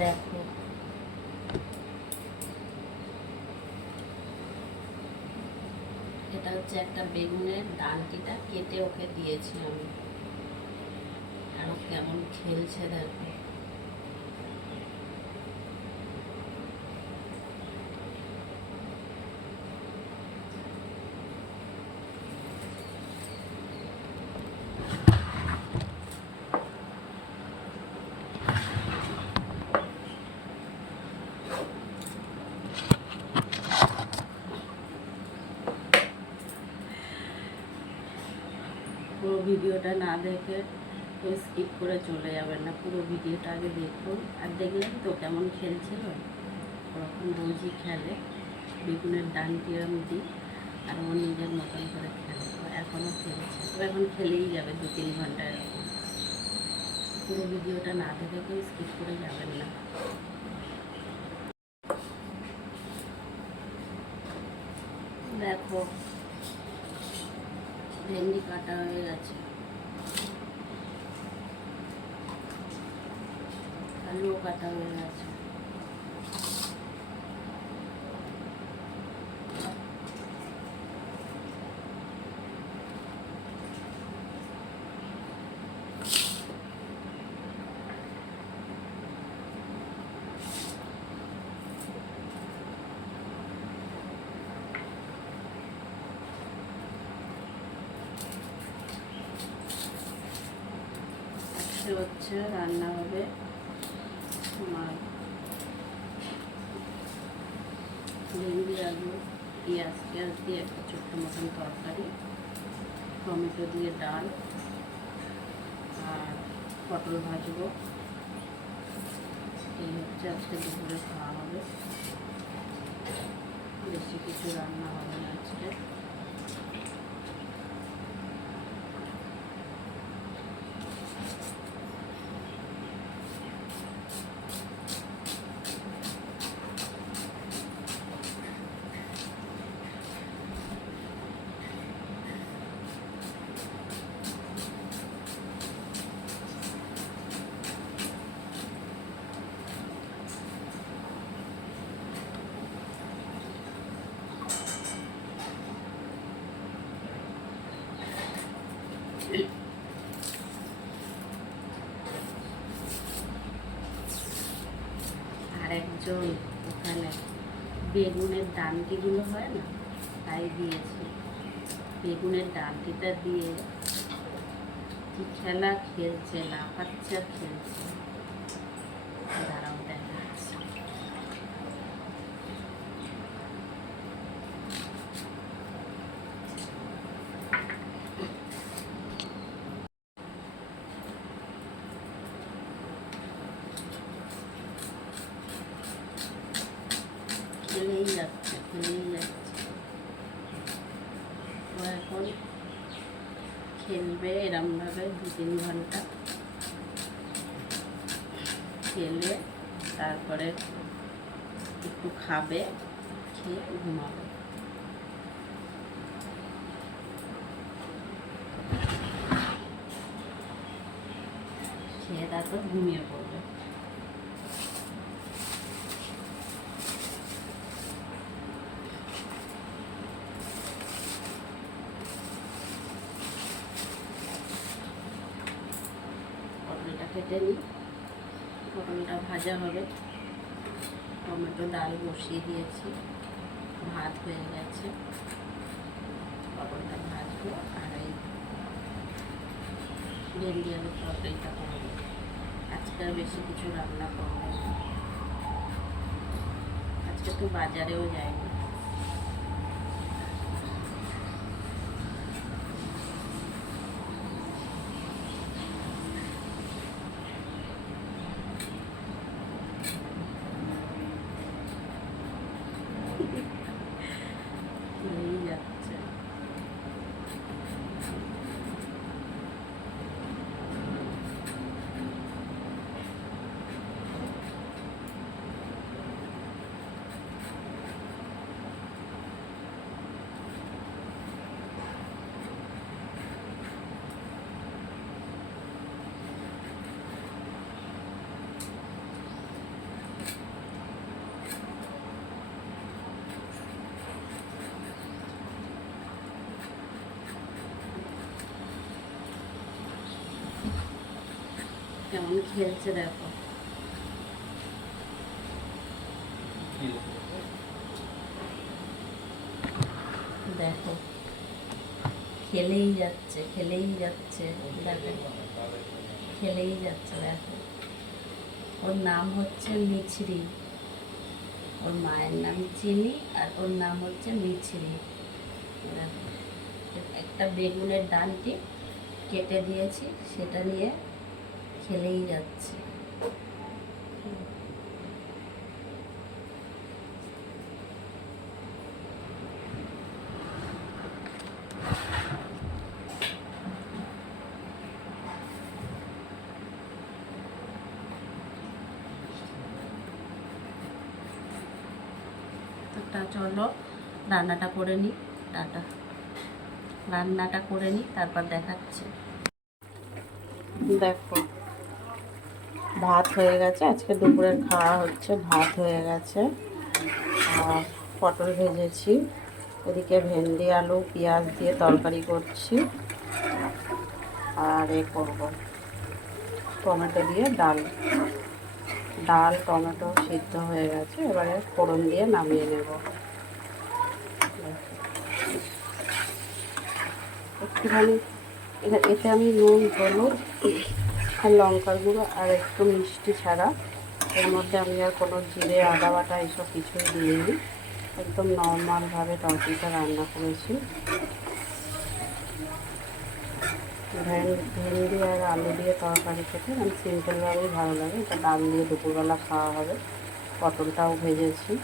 দেখো এটা হচ্ছে একটা বেগুনের ডাঁটিটা কেটে ওকে দিয়েছি আমি, আর ও কেমন খেলছে দেখো। পুরো ভিডিওটা না দেখে স্কিপ করে চলে যাবেন না, পুরো ভিডিওটা আগে দেখুন। আর দেখলেন তো কেমন খেলছিল, ওরকম রোজই খেলে, বেগুনের ডানটি আমি দিই আর ও নিজের মতন করে খেলে। তো এখনও খেলছে, তো এখন খেলেই যাবে 2-3 ঘন্টা এরকম। পুরো ভিডিওটা না দেখে কেউ স্কিপ করে যাবেন না। দেখো ভেন্ডি কাটা হয়ে গেছে, আলুও কাটা হয়ে গেছে। হচ্ছে রান্না হবে আমার ভেন্ডি আলু পেঁয়াজ দিয়ে একটা ছোট্ট মতন তরকারি, টমেটো দিয়ে ডাল, আর পটল ভাজবো। এই হচ্ছে আজকে দুপুরে খাওয়া হবে, বেশি কিছু রান্না হবে না আজকে। আর একজন ওখানে বেগুনের ডান্টিগুলো হয় না, তাই দিয়েছি। বেগুনের ডান্টিটা দিয়ে কি খেলা খেলছে, লাফাচ্ছে আর খেলছে। দাঁড়াও দেখাচ্ছি। খেলেই যাচ্ছে, খেলেই যাচ্ছে। ও এখন খেলবে এরমভাবে 2-3 ঘন্টা, খেলে তারপরে একটু খাবে, খেয়ে ঘুমাবে। খেয়ে তারপর ঘুমিয়ে পড়বে। পটলটা কেটে নিই, পটলটা ভাজা হবে। টমেটো ডাল বসিয়ে দিয়েছি, ভাত হয়ে গেছে, পটলটা ভাজবো। আর এই ভেন্ডি আলুর তরকারিটা করবো। আজকে আর বেশি কিছু রান্না করবো, আজকে তো বাজারেও যায়নি। যাচ্ছে কেমন খেলছে দেখো। দেখো খেলেই যাচ্ছে খেলেই যাচ্ছে, দেখো খেলেই যাচ্ছে। দেখো ওর নাম হচ্ছে মিছরি, ওর মায়ের নাম চিনি আর ওর নাম হচ্ছে মিছরি। দেখো একটা বেগুনের ডানটি কেটে দিয়েছি, সেটা নিয়ে খেলেই যাচ্ছে। তো চলো রান্নাটা করে নিই, টাটা। রান্নাটা করে নিই, তারপর দেখাচ্ছি। দেখো ভাত হয়ে গেছে, আজকে দুপুরের খাওয়া হচ্ছে, ভাত হয়ে গেছে আর পটল ভেজেছি। এদিকে ভেন্ডি আলু পেঁয়াজ দিয়ে তরকারি করছি, আর এ করব টমেটো দিয়ে ডাল। ডাল টমেটো সিদ্ধ হয়ে গেছে, এবারে ফোড়ন দিয়ে নামিয়ে নেব। একটুখানি এতে আমি নুন হলুদ আর লঙ্কার গুঁড়ো আর একটু মিষ্টি ছাড়া, এর মধ্যে আমি আর কোনো জিরে আদা বাটা এইসব কিছুই দিইনি। একদম নর্মালভাবে তরকারিটা রান্না করেছি। ভেন্ডি আর আলু দিয়ে তরকারি খেতে মানে সিম্পলভাবেই ভালো লাগে। এটা ডাল দিয়ে দুপুরবেলা খাওয়া হবে। পটলটাও ভেজেছি।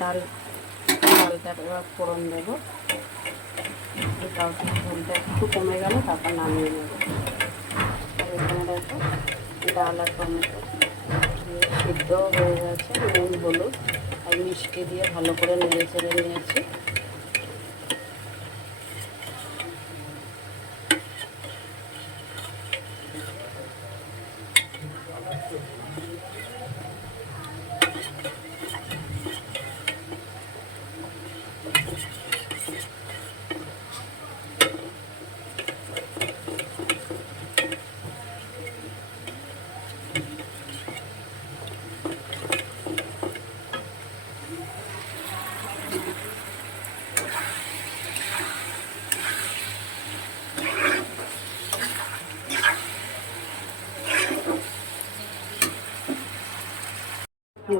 ডালটা এবার ফোড়ন দেবো। ঝোলটা একটু কমে গেল, তারপর নামিয়ে নেব। আর এখানে দেখো ডাল আর টমেটো দিয়ে সিদ্ধ হয়ে গেছে। নুন হলুদ আর মিষ্টি দিয়ে ভালো করে নেড়ে চেড়ে নিয়েছি।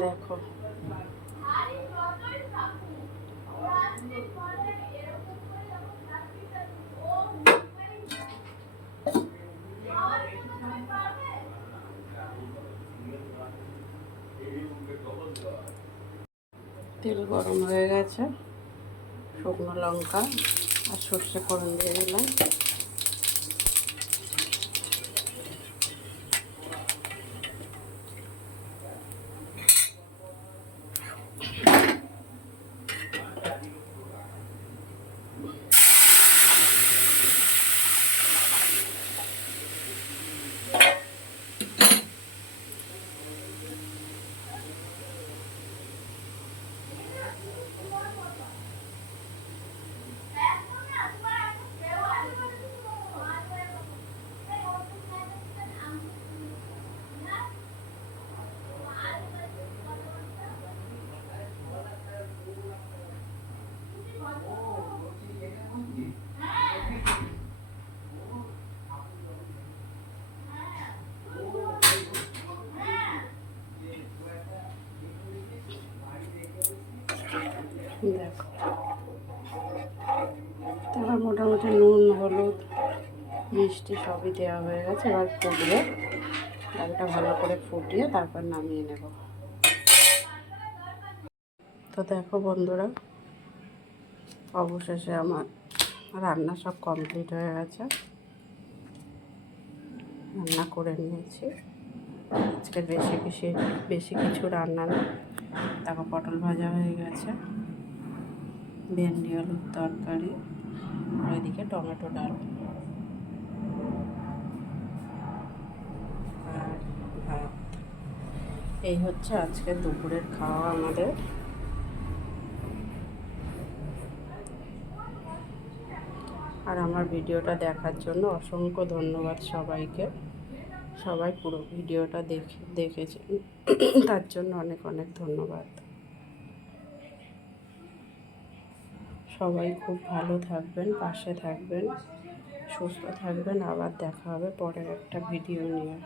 দেখো তেল গরম হয়ে গেছে, শুকনো লঙ্কা আর সর্ষে ফোড়ন দিয়ে দিলাম। দেখো তারপর মোটামুটি নুন হলুদ মিষ্টি সবই দেওয়া হয়ে গেছে। এবার ফুটিয়ে ডালটা ভালো করে ফুটিয়ে তারপর নামিয়ে নেব। তো দেখো বন্ধুরা, অবশেষে আমার রান্না সব কমপ্লিট হয়ে গেছে। রান্না করে নিয়েছি, আজকে বেশি কিছু রান্না নেই। তারপর পটল ভাজা হয়ে গেছে, ভেন্ডি আলুর তরকারি, আর ওইদিকে টমেটো ডাল আর ভাত। এই হচ্ছে আজকে দুপুরের খাওয়া আমাদের। আর আমার ভিডিওটা দেখার জন্য অসংখ্য ধন্যবাদ সবাইকে। সবাই পুরো ভিডিওটা দেখেছেন তার জন্য অনেক অনেক ধন্যবাদ। সবাই খুব ভালো থাকবেন, পাশে থাকবেন, সুস্থ থাকবেন। আবার দেখা হবে পরের একটা ভিডিও নিয়ে।